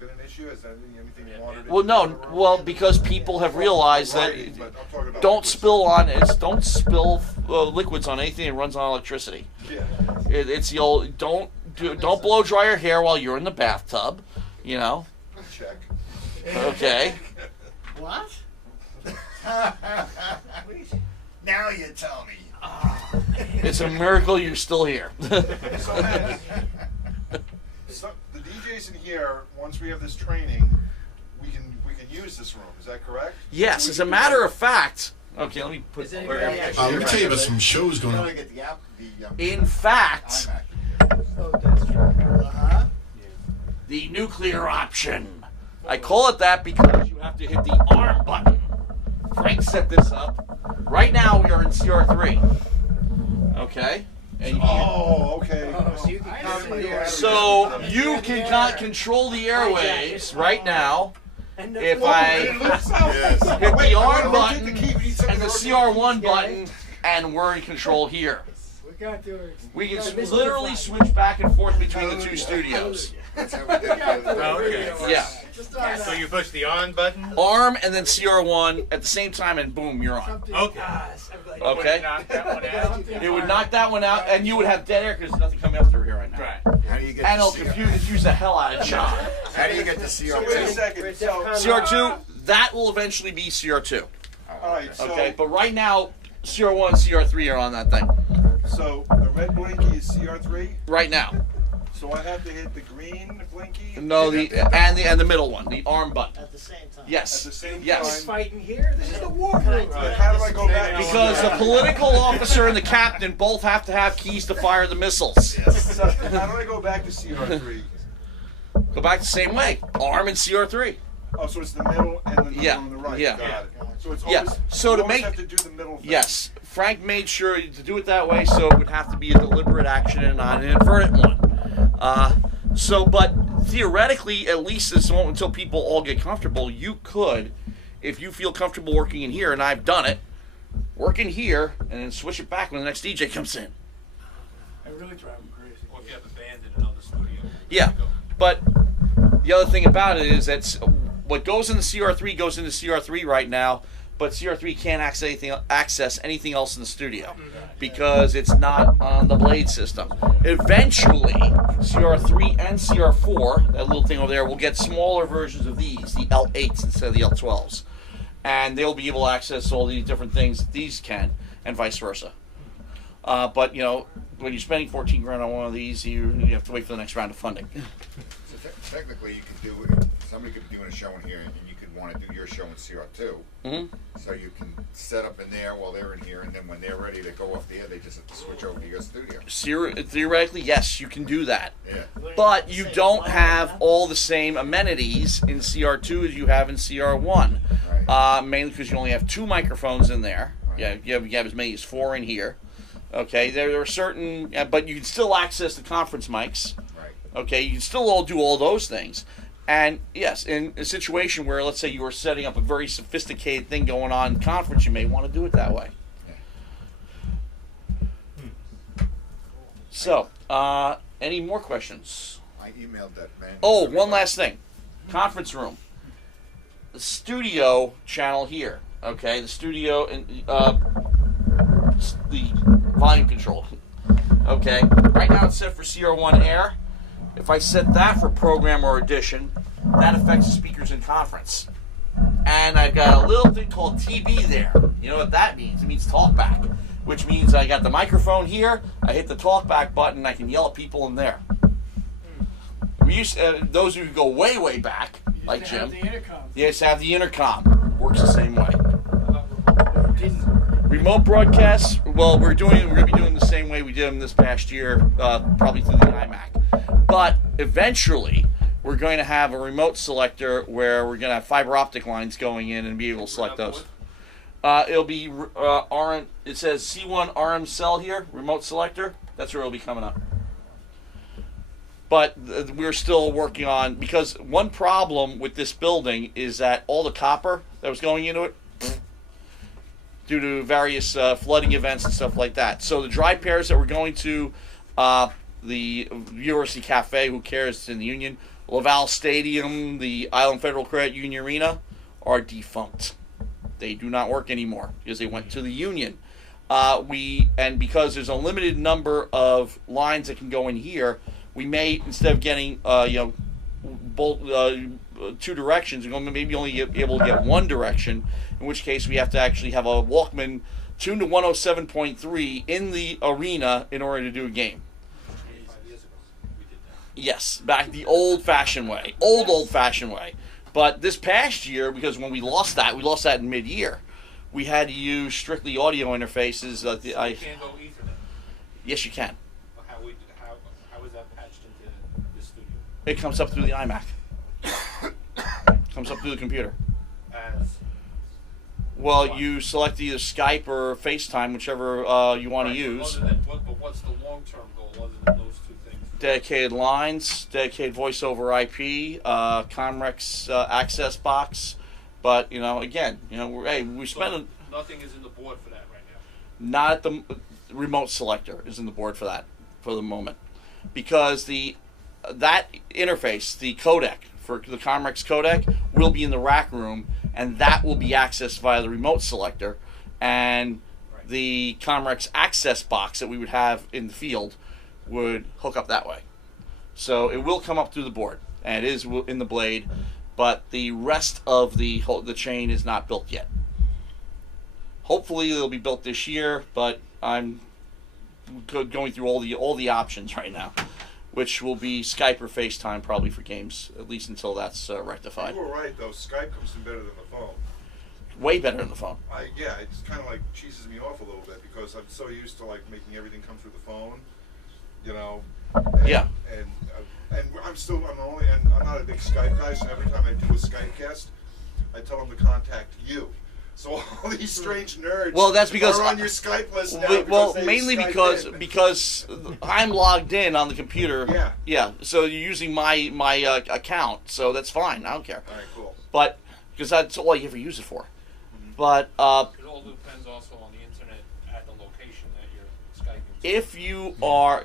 been an issue? Has anything watered? Well, no. Well, because people have realized that don't spill liquids on anything that runs on electricity. Yeah. It's the old don't blow dry your hair while you're in the bathtub. You know. Check. Okay. What? Now you tell me. It's a miracle you're still here. So the DJs in here, once we have this training, we can use this room. Is that correct? Yes, as a matter of fact. Okay, let me put. Let me tell you about some shows going on. In fact, Oh, that's true. the nuclear option. I call it that because you have to hit the arm button. Frank set this up. Right now we are in CR3. Okay? And okay. so you can control the airwaves right now if I hit the arm button and the CR1 button, and we're in control here. We can literally switch back and forth between the two studios. That's how we did it. Okay. Yeah. So you push the on button? Arm and then CR1 at the same time, and boom, you're on. Okay. Okay? Knock that one out. It would knock that one out, and you would have dead air because there's nothing coming up through here right now. Right. How do you get And to it'll confuse the hell out of John. How do you get to So wait a CR2? second. So, CR2, that will eventually be CR2. all right. So, Okay? But right now, CR1, CR3 are on that thing. so the red blinky is CR3. Right now. So I have to hit the green blinky. No, and the middle one, the arm button. At the same time. Yes. At the same Yes. time. Fighting here? This is the war room. But how do I go back? Because the political officer and the captain both have to have keys to fire the missiles. So how do I go back to CR3? Go back the same way. Arm and CR3. Oh, so it's the middle and the number Yeah, on the right. yeah. Got it. So it's Yeah, always, so you to always make- have to do the middle thing. Yes. Frank made sure to do it that way, so it would have to be a deliberate action and not an inadvertent one. But theoretically, at least this moment, until people all get comfortable, you could, if you feel comfortable working in here, and I've done it, work in here and then switch it back when the next DJ comes in. I really drive him crazy. Or if you have a band in another studio. Yeah, but the other thing about it is that what goes into CR3 goes into CR3 right now, but CR3 can't access anything else in the studio because it's not on the blade system. Eventually, CR3 and CR4, that little thing over there, will get smaller versions of these, the L8s instead of the L12s. And they'll be able to access all these different things that these can, and vice versa. But, you know, when you're spending $14 grand on one of these, you have to wait for the next round of funding. So technically, you could do it. Somebody could be doing a show in here, and you could want to do your show in CR2. Mm-hmm. So you can set up in there while they're in here, and then when they're ready to go off the air, they just have to switch over to your studio. Theoretically, yes, you can do that. Yeah. But you don't have all the same amenities in CR2 as you have in CR1. Right. Mainly because you only have 2 microphones in there. Right. Yeah, you have as many as 4 in here. Okay, there are certain, but you can still access the conference mics. Right. Okay, you can still all do all those things. And yes, in a situation where, let's say, you were setting up a very sophisticated thing going on in conference, you may want to do it that way. So, any more questions? I emailed that man. Oh, one last thing. Conference room. The studio channel here. Okay, the studio and the volume control. Okay, right now it's set for CR1 Air. If I set that for program or edition, that affects the speakers in conference. And I've got a little thing called TB there. You know what that means? It means talkback, which means I got the microphone here, I hit the talkback button, I can yell at people in there. We used those who go way, way back, like Jim. Yes, have the intercom. Works the same way. Remote broadcasts, well, we're going to be doing the same way we did them this past year, probably through the iMac. But eventually, we're going to have a remote selector where we're going to have fiber optic lines going in and be able to select those. It'll be RM. It says C1 RM cell here, remote selector. That's where it'll be coming up. But we're still working on, because one problem with this building is that all the copper that was going into it, due to various flooding events and stuff like that. So the dry pairs that we're going to the University Cafe, who cares, it's in the Union, Laval Stadium, the Island Federal Credit Union Arena, are defunct. They do not work anymore because they went to the union. Because there's a limited number of lines that can go in here, we may, instead of getting both two directions, we're going to maybe only be able to get one direction. In which case, we have to actually have a Walkman tuned to 107.3 in the arena in order to do a game. 25 years ago, we did that. Yes, back the old-fashioned way, old-fashioned way. But this past year, because when we lost that in mid-year. We had to use strictly audio interfaces. You can't go Ethernet. Yes, you can. How is that patched into the studio? It comes up through the iMac. Comes up through the computer. As Well, what? you select either Skype or FaceTime, whichever you want to use. Other than, but what's the long-term goal other than those two things? Dedicated lines, dedicated voice over IP, Comrex access box. But again, we spend Nothing is in the board for that right now. not at the remote selector is in the board for that for the moment, because that interface, the codec for the Comrex codec, will be in the rack room, and that will be accessed via the remote selector, and the Comrex access box that we would have in the field would hook up that way. So it will come up through the board, and it is in the blade. But the rest of the chain is not built yet. Hopefully, it'll be built this year. But I'm going through all the options right now, which will be Skype or FaceTime probably for games, at least until that's rectified. You were right though. Skype comes in better than the phone. Way better than the phone. It just kind of like cheeses me off a little bit because I'm so used to like making everything come through the phone, Yeah. And I'm not a big Skype guy, so every time I do a Skype cast, I tell them to contact you. So all these strange nerds Well, that's because are on your Skype list now. Well, they mainly Skype because I'm logged in on the computer. Yeah. Yeah. So you're using my account, so that's fine. I don't care. All right, cool. But because that's all you ever use it for. But It all depends also on the internet at the location that you're Skyping to. if you are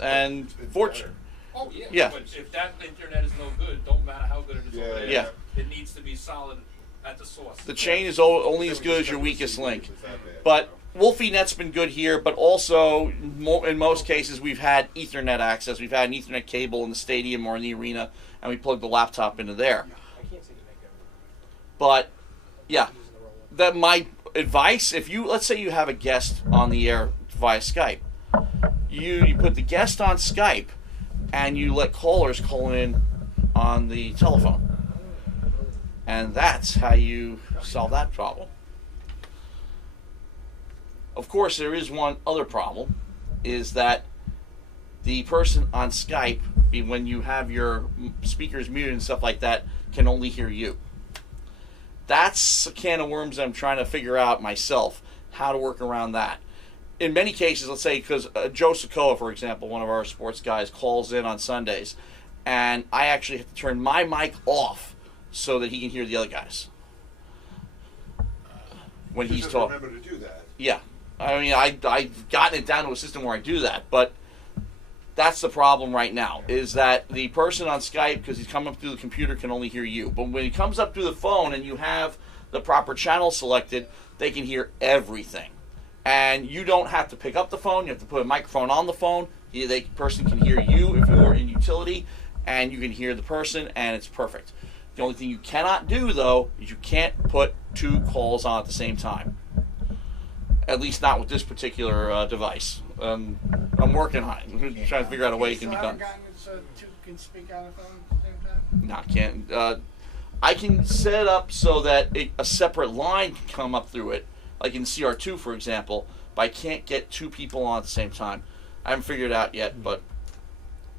and It's fortunately. Oh, yeah. Yeah. But if that internet is no good, don't matter how good it is over there. Yeah. It needs to be solid at the source. The chain is only as good as your weakest link. But WolfieNet's been good here, but also in most cases we've had Ethernet access. We've had an Ethernet cable in the stadium or in the arena, and we plug the laptop into there. But yeah, that my advice: if let's say you have a guest on the air via Skype, you put the guest on Skype, and you let callers call in on the telephone. And that's how you solve that problem. Of course, there is one other problem, is that the person on Skype, when you have your speakers muted and stuff like that, can only hear you. That's a can of worms that I'm trying to figure out myself, how to work around that. In many cases, let's say, because Joe Sokoa, for example, one of our sports guys, calls in on Sundays, and I actually have to turn my mic off so that he can hear the other guys when he's Just talking. remember to do that. Yeah, I mean, I've gotten it down to a system where I do that, but that's the problem right now, is that the person on Skype, because he's coming up through the computer, can only hear you. But when he comes up through the phone and you have the proper channel selected, they can hear everything. And you don't have to pick up the phone. You have to put a microphone on the phone. The person can hear you if you're in utility, and you can hear the person, and it's perfect. The only thing you cannot do, though, is you can't put two calls on at the same time. At least not with this particular device. I'm working on it. I'm trying to figure out a way it can be done. Gotten it so two can speak on the phone at the same time? No, I can't. I can set it up so that a separate line can come up through it, like in CR2, for example, but I can't get two people on at the same time. I haven't figured it out yet, but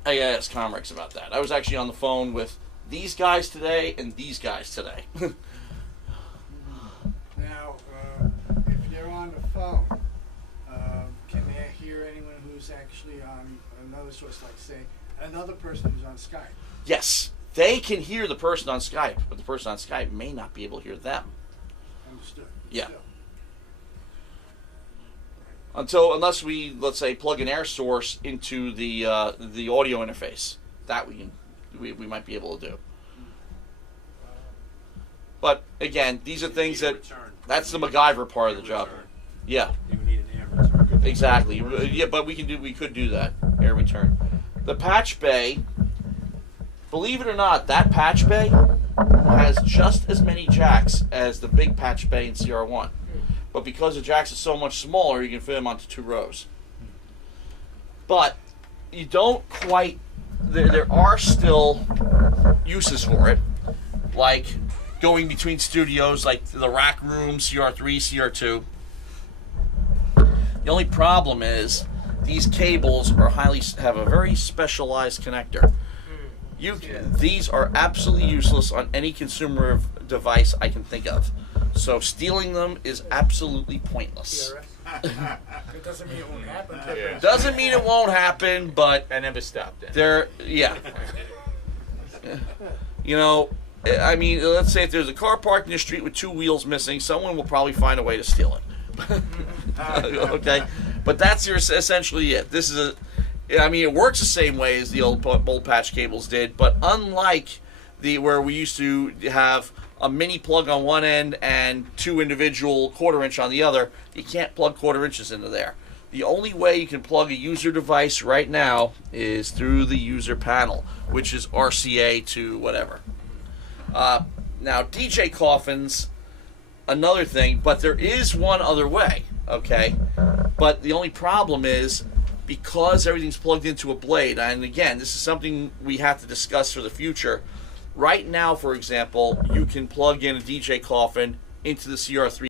I gotta ask Comrex about that. I was actually on the phone with these guys today and these guys today. Now, if they're on the phone, can they hear anyone who's actually on another source, like say another person who's on Skype? Yes, they can hear the person on Skype, but the person on Skype may not be able to hear them. Understood. Yeah. Still. Unless we, let's say, plug an air source into the audio interface, that we can we might be able to do. But again, these are things that that's the MacGyver part of the job. Yeah, You would need an air return. exactly. Yeah, but we could do that air return. The patch bay, believe it or not, that patch bay has just as many jacks as the big patch bay in CR1. But because the jacks are so much smaller, you can fit them onto 2 rows. But you don't quite. There are still uses for it, like going between studios, like the rack room, CR3, CR2. The only problem is these cables have a very specialized connector. These are absolutely useless on any consumer device I can think of. So stealing them is absolutely pointless. It doesn't mean it won't happen. Doesn't mean it won't happen, but I never stopped it. yeah. You know, I mean, let's say if there's a car parked in the street with 2 wheels missing, someone will probably find a way to steal it. Okay, but that's essentially it. This is I mean, it works the same way as the old patch cables did, but unlike where we used to have a mini plug on one end and 2 individual 1/4 inch on the other, you can't plug 1/4 inches into there. The only way you can plug a user device right now is through the user panel, which is RCA to whatever. Now, DJ coffins, another thing, but there is one other way, okay? But the only problem is, because everything's plugged into a blade, and again, this is something we have to discuss for the future. Right now, for example, you can plug in a DJ coffin into the CR3